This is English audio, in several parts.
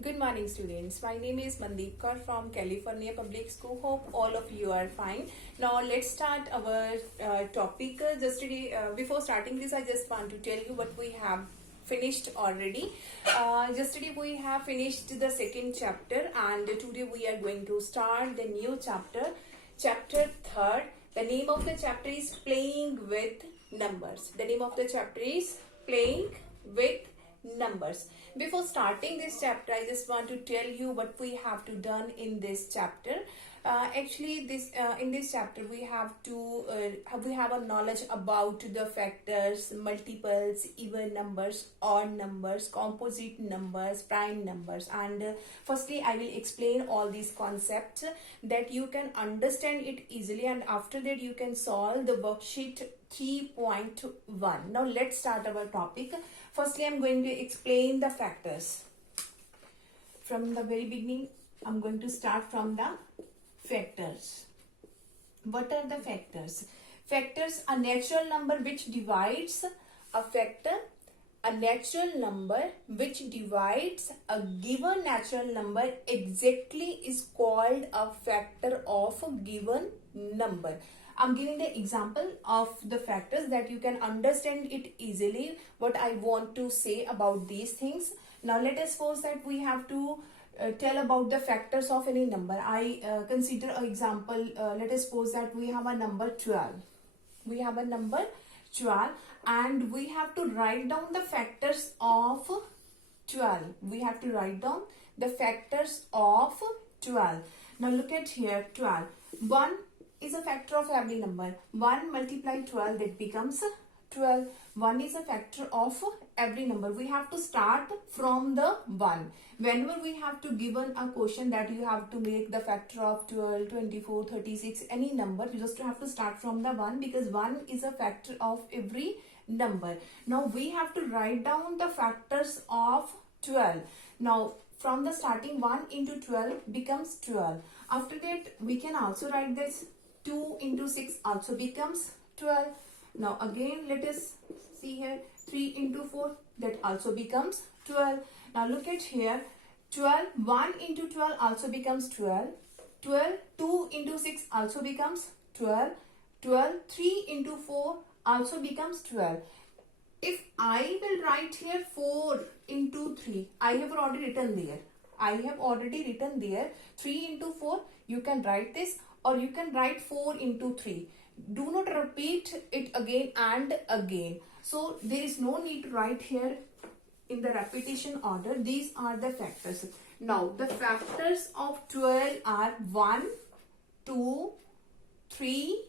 Good morning, students. My name is Mandeep Kaur from California Public School. Hope all of you are fine. Now, let's start our topic. Just today, before starting this, I just want to tell you what we have finished already. Yesterday, we have finished the second chapter, and today we are going to start the new chapter, chapter third. The name of the chapter is Playing with Numbers. The name of the chapter is Playing with Numbers. Before starting this chapter, I just want to tell you what we have to done in this chapter. In this chapter we have a knowledge about the factors, multiples, even numbers, odd numbers, composite numbers, prime numbers, and firstly I will explain all these concepts that you can understand it easily, and after that you can solve the worksheet 3.1. Now let's start our topic. Firstly, I'm going to explain the factors. From the very beginning, I'm going to start from the factors. What are the factors? Factors, a natural number which divides a factor. A natural number which divides a given natural number exactly is called a factor of a given number. I'm giving the example of the factors that you can understand it easily what I want to say about these things. Now let us suppose that we have to tell about the factors of any number. I consider an example. Let us suppose that we have a number 12. We have a number 12 and we have to write down the factors of 12. We have to write down the factors of 12. Now look at here, 12. 1 is a factor of every number. 1 multiplied 12, that becomes 12. 1 is a factor of every number. We have to start from the 1. Whenever we have to given a question that you have to make the factor of 12, 24, 36, any number, you just have to start from the 1 because 1 is a factor of every number. Now we have to write down the factors of 12. Now from the starting 1 into 12 becomes 12. After that we can also write this 2 into 6 also becomes 12. Now again let us see here 3 into 4, that also becomes 12. Now look at here, 12, 1 into 12 also becomes 12. 12, 2 into 6 also becomes 12. 12, 3 into 4 also becomes 12. If I will write here 4 into 3, I have already written there. 3 into 4, you can write this, or you can write 4 into 3. Do not repeat it again and again. So there is no need to write here in the repetition order. These are the factors. Now the factors of 12 are 1, 2, 3,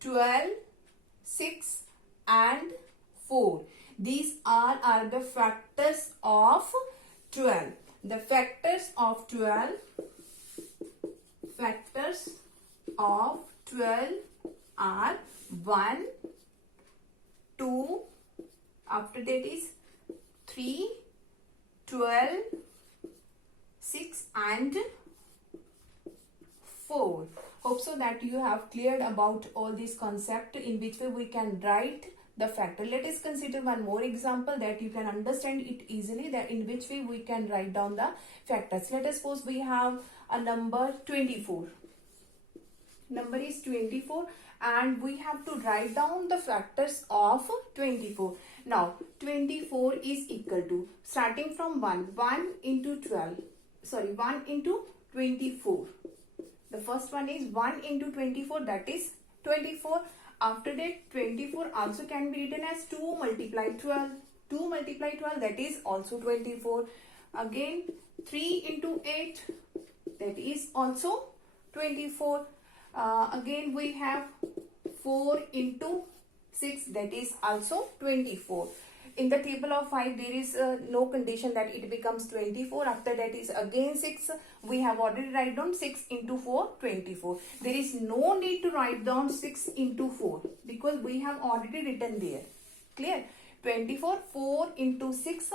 12, 6 and 4. These are the factors of 12. The factors of 12 are 1, 2, after that is 3, 12, 6 and 4. Hope so that you have cleared about all these concepts in which way we can write the factor. Let us consider one more example that you can understand it easily, that in which way we can write down the factors. Let us suppose we have a number 24. Number is 24 and we have to write down the factors of 24. Now 24 is equal to, starting from 1 into 24. The first one is 1 into 24, that is 24. After that 24 also can be written as 2 multiplied 12. 2 multiplied 12, that is also 24. Again 3 into 8, that is also 24. Again we have 4 into 6, that is also 24. In the table of 5 there is no condition that it becomes 24. After that is again 6. We have already write down 6 into 4, 24. There is no need to write down 6 into 4 because we have already written there. Clear? 24, 4 into 6.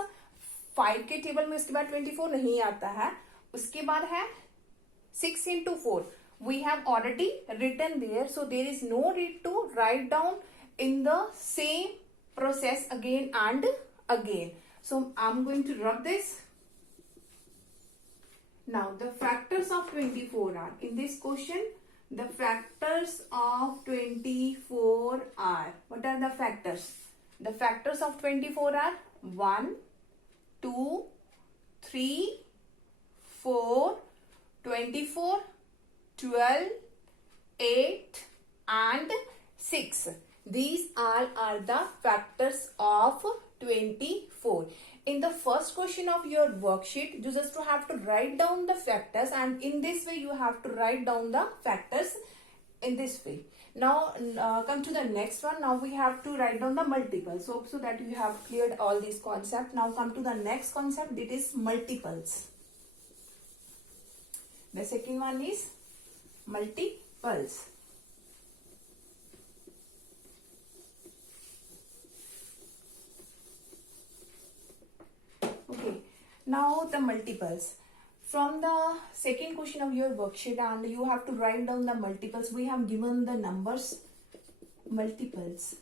5 के table में उसके बाद 24 नहीं आता है. उसके बाद है 6 into 4. We have already written there, so there is no need to write down in the same process again and again. So I'm going to rub this. Now the factors of 24 are, in this question the factors of 24 are, what are the factors? The factors of 24 are 1, 2, 3, 4, 24, 12, 8 and 6. These all are the factors of 24. In the first question of your worksheet, you just have to write down the factors, and in this way you have to write down the factors in this way. Now come to the next one. Now we have to write down the multiples, so that you have cleared all these concepts. Now come to the next concept, it is multiples. The second one is multiples. Okay, now the multiples. From the second question of your worksheet, and you have to write down the multiples. We have given the numbers multiples.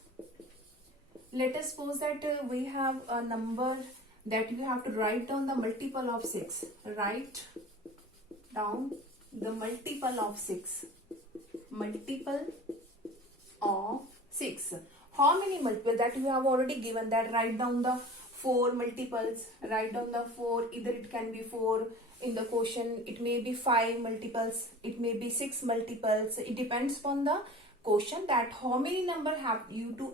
Let us suppose that we have a number that you have to write down the multiple of 6. Write down the multiple of 6. Multiple of 6. How many multiples that you have already given? That write down the 4 multiples. Write down the 4. Either it can be 4 in the question, it may be 5 multiples, it may be 6 multiples. It depends upon the question that how many number have you to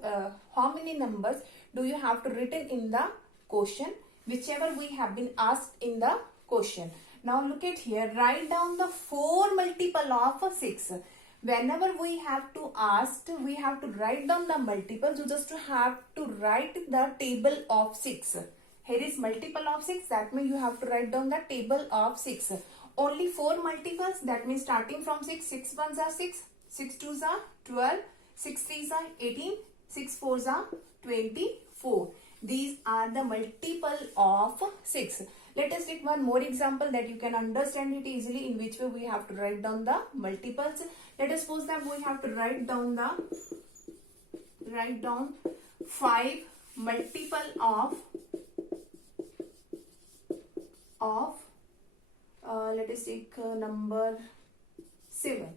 how many numbers do you have to written in the question, whichever we have been asked in the question. Now look at here, write down the 4 multiple of 6. Whenever we have to ask, we have to write down the multiples. You just have to write the table of 6. Here is multiple of 6. That means you have to write down the table of 6. Only 4 multiples. That means starting from 6. 6 ones are 6. 6 twos are 12. 6 threes are 18. 6 fours are 24. These are the multiple of 6. Let us take one more example that you can understand it easily, in which way we have to write down the multiples. Let us suppose that we have to write down 5 multiple of let us take number 7.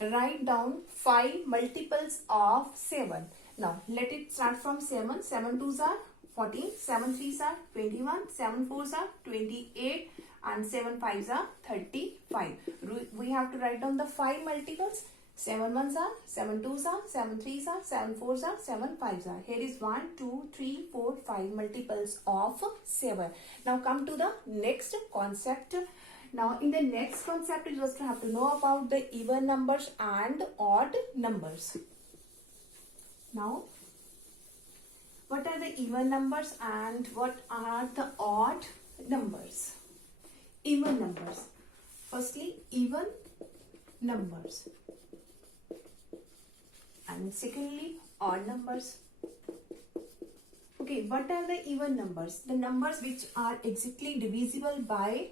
Write down 5 multiples of 7. Now let it start from 7. 7 twos are 14, 7 threes are 21, 7 fours are 28 and 7 fives are 35. We have to write down the 5 multiples. 7 ones are, 7 twos are, 7 threes are, 7 fours are, 7 fives are. Here is 1, 2, 3, 4, 5 multiples of 7. Now come to the next concept. Now in the next concept, you just have to know about the even numbers and odd numbers. Now, what are the even numbers and what are the odd numbers? Even numbers. Firstly, even numbers. And secondly, odd numbers. Okay, what are the even numbers? The numbers which are exactly divisible by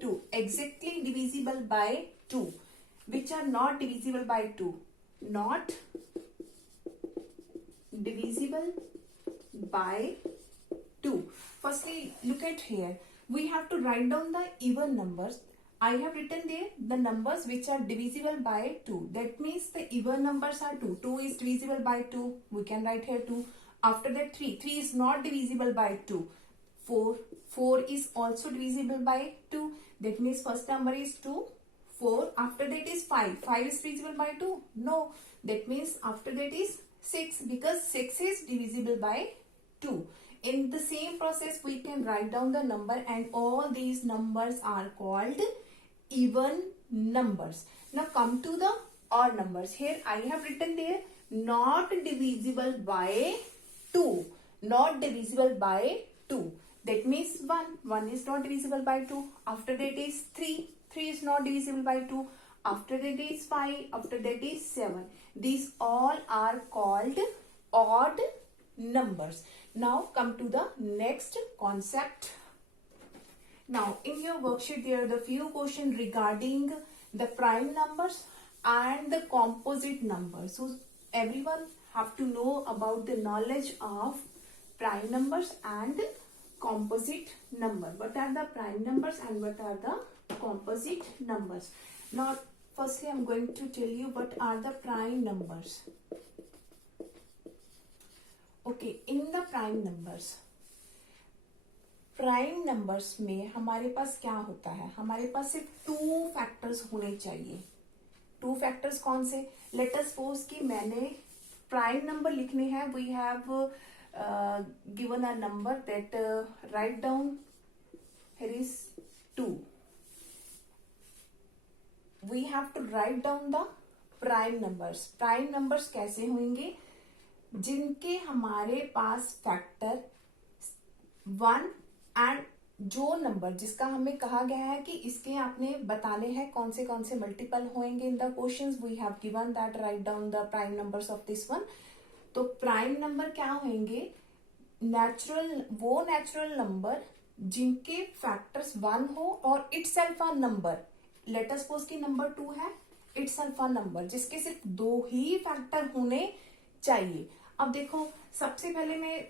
2. Exactly divisible by 2. Which are not divisible by 2. Not divisible by 2. Firstly, look at here. We have to write down the even numbers. I have written there the numbers which are divisible by 2. That means the even numbers are 2. 2 is divisible by 2. We can write here 2. After that 3. 3 is not divisible by 2. 4. 4 is also divisible by 2. That means first number is 2. 4. After that is 5. 5 is divisible by 2. No. That means after that is 6, because 6 is divisible by 2. In the same process, we can write down the number, and all these numbers are called even numbers. Now come to the odd numbers. Here I have written there not divisible by 2. Not divisible by 2. That means 1. 1 is not divisible by 2. After that is 3. 3 is not divisible by 2. After that is 5. After that is 7. These all are called odd numbers. Now come to the next concept. Now in your worksheet there are the few questions regarding the prime numbers and the composite numbers. So everyone have to know about the knowledge of prime numbers and composite number. What are the prime numbers and what are the composite numbers? Now firstly I'm going to tell you what are the prime numbers. Okay, in the prime numbers में हमारे पास क्या होता है, हमारे पास सिर्फ 2 factors होने चाहिए. 2 factors कौन से? लेट अस सपोज कि मैंने प्राइम नंबर लिखने हैं. We have given a number that write down. Here is 2. We have to write down the prime numbers. Prime numbers कैसे होंगे? जिनके हमारे पास फैक्टर 1 एंड जो नंबर जिसका हमें कहा गया है कि इसके आपने बताने हैं कौन से मल्टीपल होंगे in the questions. We have given that write down the prime numbers of this one. तो प्राइम नंबर क्या होंगे? वो नेचुरल नंबर जिनके फैक्टर्स 1 हो और itself a number. Let us suppose कि नंबर 2 है, इटसेल्फ अ नंबर, जिसके सिर्फ 2 ही फैक्टर होने चाहिए. अब देखो, सबसे पहले मैं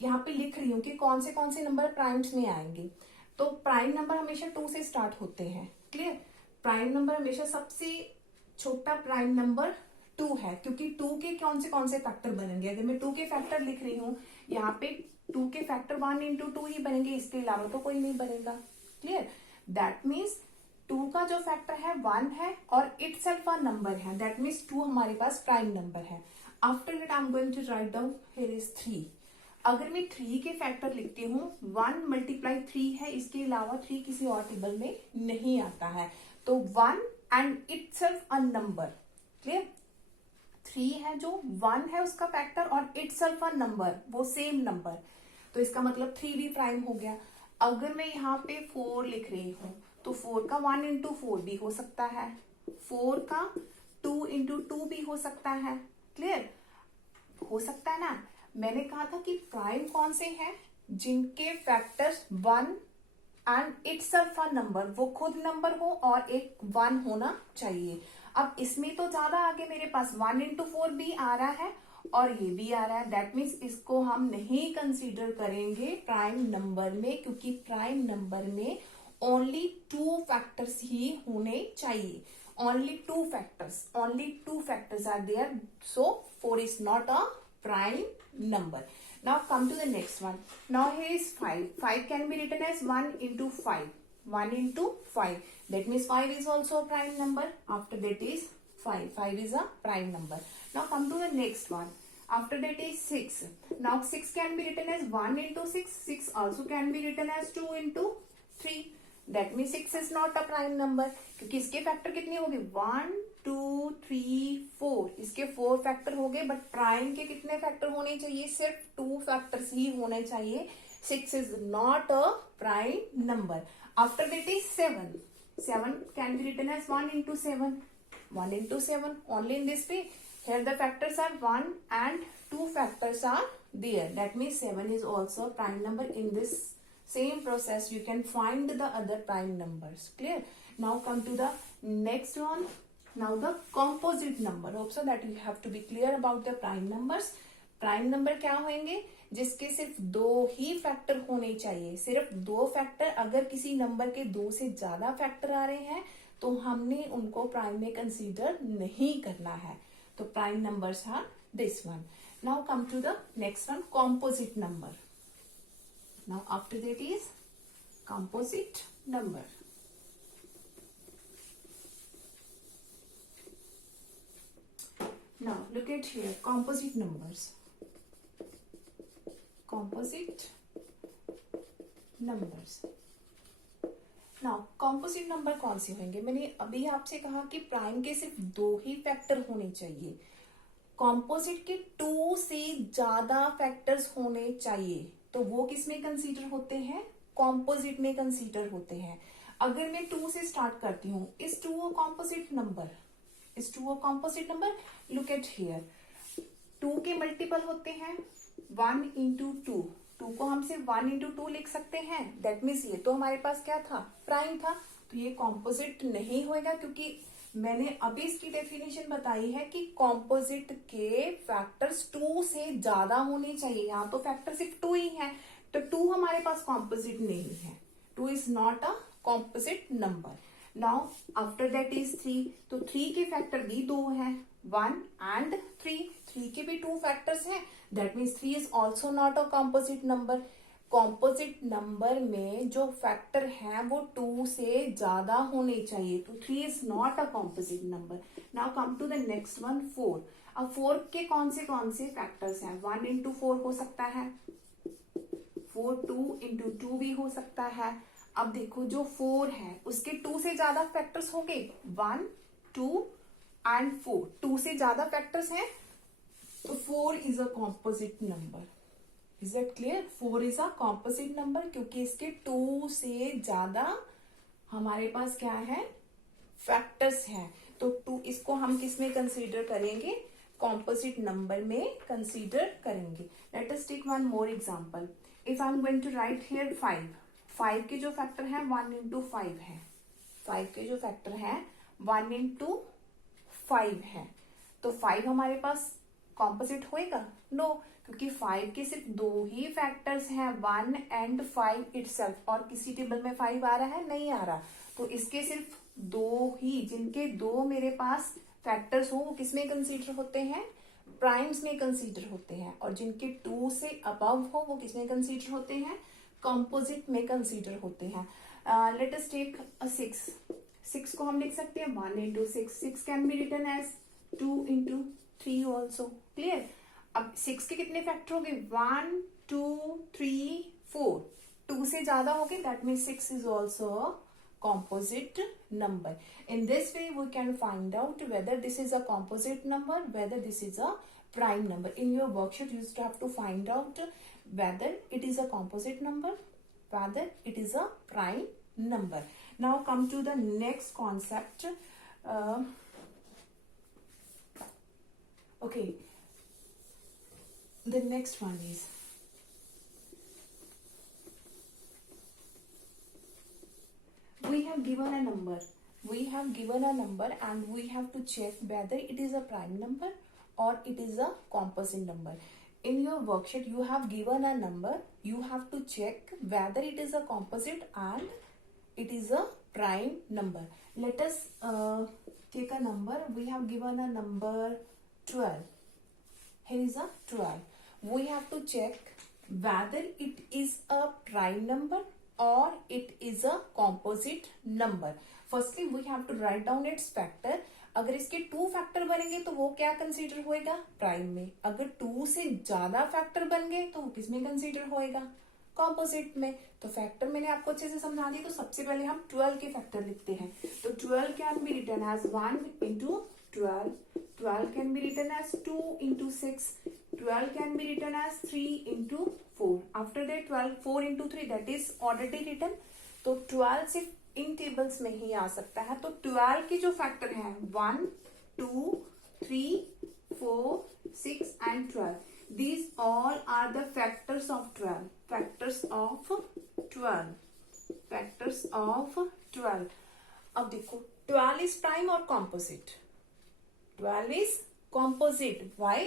यहाँ पे लिख रही हूँ कि कौन से नंबर प्राइम्स में आएंगे. तो प्राइम नंबर हमेशा 2 से स्टार्ट होते हैं. क्लियर? प्राइम नंबर हमेशा सबसे छोटा प्राइम नंबर 2 है, क्योंकि 2 के कौन से फैक्टर बनेंगे. अगर मैं 2 के फैक्टर लिख रही हूँ यहाँ पे 2 के फैक्टर 1 into 2 ही बनेंगे, इसके अलावा तो कोई नहीं बनेगा. क्लियर? दैट मीन्स 2 का जो फैक्टर है 1 है और इटसेल्फ अ नंबर है. दैट मीन्स 2 हमारे पास प्राइम नंबर है. After that I am going to write down here is 3. अगर मैं 3 के फैक्टर लिखती हूँ 1 मल्टीप्लाई 3 है, इसके अलावा 3 किसी और टेबल में नहीं आता है. तो 1 and itself a number. Clear? 3 है जो 1 है उसका फैक्टर और इटसेल्फ अ नंबर, वो सेम नंबर. तो इसका मतलब 3 भी प्राइम हो गया. अगर मैं यहाँ पे 4 लिख रही हूँ तो 4 का 1 into 4 भी हो सकता है, 4 का 2 into 2 भी हो सकता है. क्लियर? हो सकता है ना. मैंने कहा था कि प्राइम कौन से हैं? जिनके factors 1 and itself a number, वो खुद नंबर हो और एक 1 होना चाहिए. अब इसमें तो ज्यादा आगे मेरे पास 1 into 4 भी आ रहा है और ये भी आ रहा है. दैट मीन्स इसको हम नहीं कंसीडर करेंगे प्राइम नंबर में, क्योंकि प्राइम नंबर में ओनली 2 फैक्टर्स ही होने चाहिए. Only 2 factors are there. So 4 is not a prime number. Now come to the next one. Now here is 5. 5 can be written as 1 into 5. 1 into 5. That means 5 is also a prime number. After that is 5. 5 is a prime number. Now come to the next one. After that is 6. Now 6 can be written as 1 into 6. 6 also can be written as 2 into 3. That means 6 is not a prime number. क्योंकि इसके factor कितने हो गए? 1 2 3 4. इसके 4 factor हो गए, but prime के कितने फैक्टर होने चाहिए? सिर्फ 2 फैक्टर्स ही होने चाहिए. 6 is not a prime number. After that is 7. 7 can be written as 1 into 7. 1 into 7. Only in this way. Here the factors are 1 and 2 factors are there. That means 7 is also a prime number. In this same process you can find the other prime numbers. Clear? Now come to the next one. Now the composite number. Hope so that you have to be clear about the prime numbers. Prime number क्या होंगे? जिसके सिर्फ 2 ही factor होने चाहिए. सिर्फ 2 factor. अगर किसी number के 2 से ज्यादा फैक्टर आ रहे हैं तो हमने उनको प्राइम में कंसीडर नहीं करना है. तो prime numbers are this one. Now come to the next one, composite number. Now after that is composite number. Now look at here, composite numbers. Composite numbers. Now composite number कौन से होंगे? मैंने अभी आपसे कहा कि प्राइम के सिर्फ 2 ही फैक्टर होने चाहिए. कॉम्पोजिट के 2 से ज्यादा फैक्टर्स होने चाहिए. तो वो किस में कंसीडर होते हैं? कॉम्पोजिट में कंसीडर होते हैं. अगर मैं 2 से स्टार्ट करती हूँ, इस 2 को कॉम्पोजिट नंबर, इस 2 को composite number. Look at here, 2 के मल्टीपल होते हैं 1 into 2. 2 को हम सिर्फ 1 into 2 लिख सकते हैं. दैट मीन्स ये तो हमारे पास क्या था? प्राइम था. तो ये कॉम्पोजिट नहीं होगा, क्योंकि मैंने अभी इसकी डेफिनेशन बताई है कि कॉम्पोजिट के फैक्टर्स 2 से ज्यादा होने चाहिए. यहाँ तो फैक्टर सिर्फ 2 ही है. तो 2 हमारे पास कॉम्पोजिट नहीं है, 2 is not a composite number. Now after that is 3. तो 3 के फैक्टर भी 2 है, 1 एंड 3. 3 के भी 2 फैक्टर्स हैं, that means 3 is also not a composite number. Composite number में जो फैक्टर है वो 2 से ज्यादा होने चाहिए, तो 3 is not a composite number. Now come to the next one, 4. अब 4 के कौन से फैक्टर्स हैं? 1 इंटू 4 हो सकता है, 4 2 इंटू 2 भी हो सकता है. अब देखो जो 4 है उसके 2 से ज्यादा फैक्टर्स होंगे, 1 2 एंड 4. 2 से ज्यादा फैक्टर्स हैं तो 4 is a composite number. Is that clear? 4 is a composite number क्योंकि इसके 2 से ज्यादा हमारे पास क्या है? फैक्टर्स हैं. तो 2 इसको हम किस में कंसीडर करेंगे? कॉम्पोजिट नंबर में कंसीडर करेंगे. Let us take one more example. If I am going to write here 5. 5 के जो फैक्टर है 1 इंटू 5 है. 5 के जो फैक्टर है 1 इंटू 5 है. तो 5 हमारे पास कॉम्पोजिट होएगा? नो, क्योंकि 5 के सिर्फ 2 ही फैक्टर्स हैं, 1 एंड 5 इटसेल्फ. और किसी टेबल में 5 आ रहा है? नहीं आ रहा. तो इसके सिर्फ 2 ही, जिनके 2 मेरे पास फैक्टर्स हो वो किसमें कंसीडर होते हैं? प्राइम्स में कंसीडर होते हैं. और जिनके 2 से अबव हो वो किसमें कंसीडर होते हैं? कंपोजिट में कंसीडर होते हैं. Let us take 6. 6 को हम लिख सकते हैं 1 into 6. 6 can be written as 2 into 3 also. Clear? अब 6 के कितने फैक्टर हो गए? 1 2 3 4. 2 से ज्यादा हो गए, that means 6 is also composite number. In this way we can find out whether this is a composite number, whether this is a prime number. In your worksheet you used to have to find out whether it is a composite number, whether it is a prime number. Now come to the next concept. Okay, the next one is we have given a number. We have given a number and we have to check whether it is a prime number or it is a composite number. In your worksheet you have given a number. You have to check whether it is a composite and it is a prime number. Let us take a number. We have given a number 12. Here is a 12. We have to check whether it is a prime number or it is a composite number. Firstly we have to write down its factor. अगर इसके 2 factor बनेंगे तो वो क्या consider होएगा? Prime में. अगर 2 से ज्यादा फैक्टर बन गए तो वो किसमें कंसीडर होएगा? कॉम्पोजिट में. तो फैक्टर मैंने आपको अच्छे से समझा दी. तो सबसे पहले हम 12 के फैक्टर लिखते हैं. तो 12 can be written as 1 into 12. 12 can be written as 2 into 6. 12 can be written as 3 into 4. After that 12 4 into 3 that is already written. तो 12 सिर्फ इन टेबल्स में ही आ सकता है. तो 12 के जो फैक्टर हैं 1 2 3 4 6 and 12. These all are the factors of 12. Factors of 12. Factors of 12. अब देखो 12 is prime or composite? 12 is composite. Why?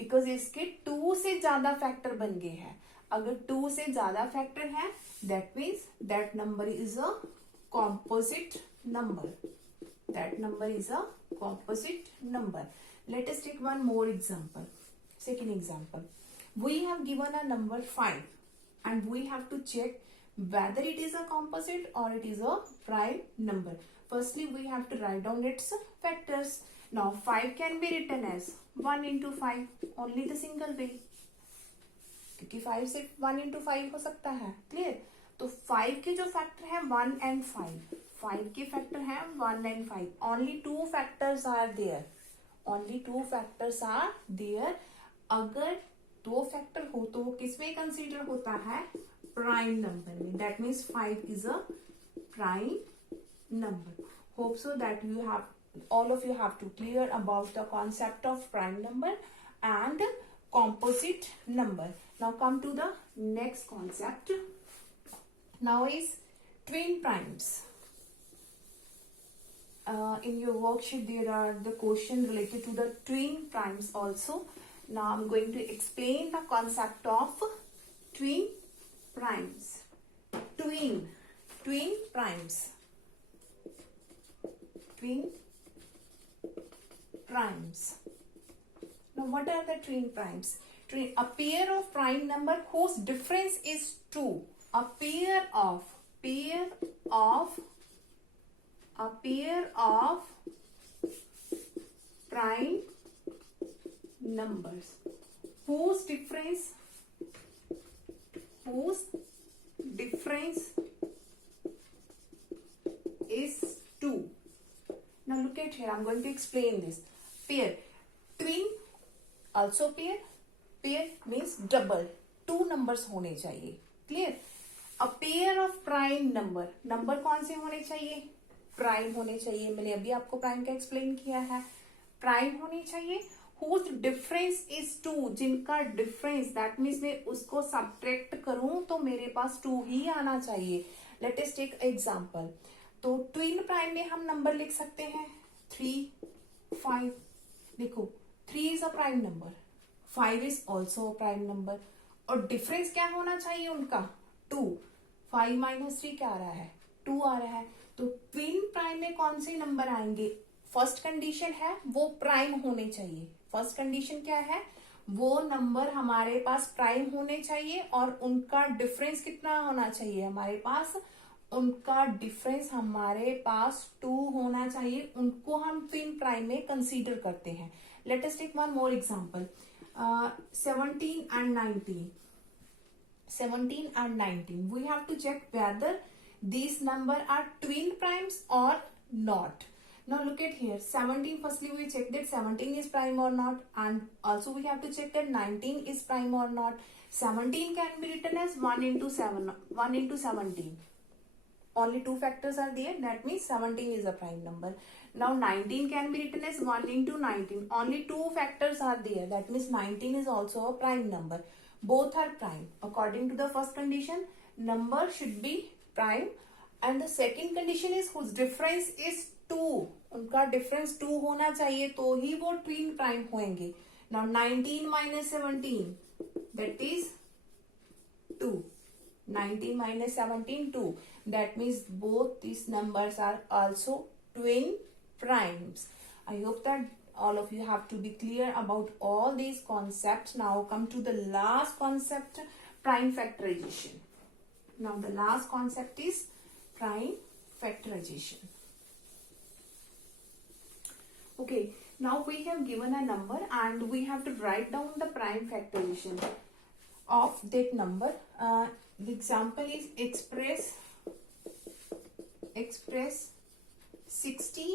Because इसके 2 से ज्यादा फैक्टर बन गए हैं. अगर 2 से ज्यादा फैक्टर है that means that number is a composite number. That number is a composite number. Let us take one more example. Second example. We have given a number 5 and we have to check whether it is a composite or it is a prime number. Firstly we have to write down its factors. Now 5 can be written as 1 into 5, only the single way. क्योंकि 5 सिर्फ 1 into 5 हो सकता है. Clear? तो 5 के जो factor है 1 and 5. 5 के फैक्टर है 1 and 5. Only 2 factors are there. Only 2 factors are there. अगर 2 फैक्टर हो तो वो किस में कंसीडर होता है? प्राइम नंबर में. That means 5 is a prime number. Hope so that you have all of you have to clear about the concept of prime number and composite number. Now come to the next concept. Now is twin primes. In your worksheet there are the question related to the twin primes also. Now I'm going to explain the concept of twin primes. Twin primes. Twin primes. Now what are the twin primes? A pair of prime number whose difference is 2. A pair of prime numbers whose difference is 2. Now look at here, I'm going to explain this. Pair, twin, also pair means double, 2 numbers होने चाहिए. Clear? A pair of prime number कौन से होने चाहिए? Prime होने चाहिए. मैंने अभी आपको प्राइम का एक्सप्लेन किया है. प्राइम होने चाहिए whose difference is 2, जिनका डिफरेंस, दैट मीन्स मैं उसको सब्ट्रैक्ट करूं तो मेरे पास 2 ही आना चाहिए. Let us take example. तो ट्विन प्राइम में हम नंबर लिख सकते हैं 3, 5. देखो 3 is a prime number, 5 is also a prime number. और डिफरेंस क्या होना चाहिए उनका? 2. 5 माइनस 3 क्या आ रहा है? 2 आ रहा है. तो ट्विन प्राइम में कौन से नंबर आएंगे? फर्स्ट कंडीशन है वो प्राइम होने चाहिए. फर्स्ट कंडीशन क्या है? वो नंबर हमारे पास प्राइम होने चाहिए और उनका डिफरेंस कितना होना चाहिए हमारे पास? उनका डिफरेंस हमारे पास 2 होना चाहिए. उनको हम ट्विन प्राइम में कंसीडर करते हैं. Let us take one more example. 17 and 19. 17 and 19. We have to check whether these number are twin primes or not. Now look at here. 17, firstly we check that 17 is prime or not, and also we have to check that 19 is prime or not. 17 can be written as 1 into 17. Only 2 factors are there, that means 17 is a prime number. Now 19 can be written as 1 into 19. Only 2 factors are there, that means 19 is also a prime number. Both are prime. According to the first condition, number should be prime, and the second condition is whose difference is 2. उनका difference 2 होना चाहिए तो ही वो twin prime होंगे. Now 19 minus 17, that is 2. 19 minus 17, 2. That means both these numbers are also twin primes. I hope that all of you have to be clear about all these concepts. Now come to the last concept, prime factorization. Now the last concept is prime factorization. Okay, now we have given a number and we have to write down the prime factorization of that number. The example is express 60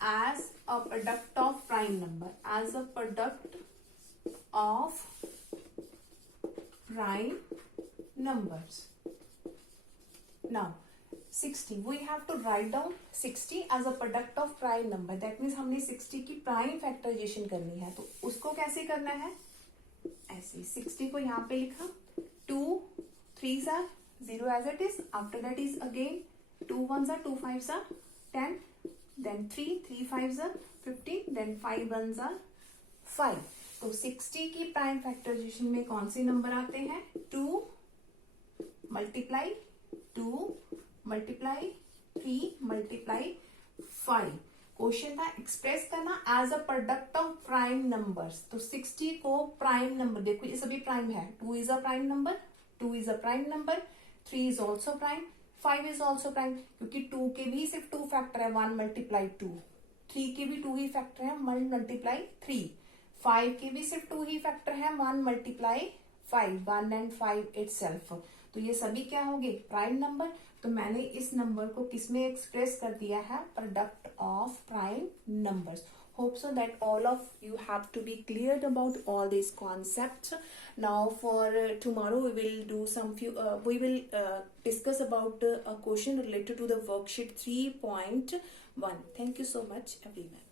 as a product of prime number, as a product of prime numbers. Now 60, we have to write down 60 as a product of prime number. That means हमने 60 की prime factorisation करनी है. तो उसको कैसे करना है? ऐसे 60 को यहाँ पे लिखा, 2 3s are 0 as it is. After that is again 2 1s are 2 5s are 10. Then 3 5s are 15. Then 5 1s are 5. तो 60 की प्राइम फैक्टराइजेशन में कौन से नंबर आते हैं? 2 multiply 2 multiply 3 multiply 5. क्वेश्चन था एक्सप्रेस करना as a product of prime numbers. तो 60 को प्राइम नंबर, देखो ये सभी प्राइम है. 2 is a prime number, 2 is a prime number, 3 is also prime, 5 is also prime, क्योंकि 2 के भी सिर्फ 2 फैक्टर है, 1 मल्टीप्लाई 2. 3 के भी 2 ही फैक्टर है, 1 मल्टीप्लाई 3. 5 के भी सिर्फ 2 ही फैक्टर है, 1 मल्टीप्लाई 5, 1 and 5 itself. तो ये सभी क्या होंगे? Prime number. तो मैंने इस नंबर को किसमें एक्सप्रेस कर दिया है? Product of prime numbers. Hope so that all of you have to be cleared about all these concepts. Now for tomorrow we will do we will discuss about a question related to the worksheet 3.1. Thank you so much everyone.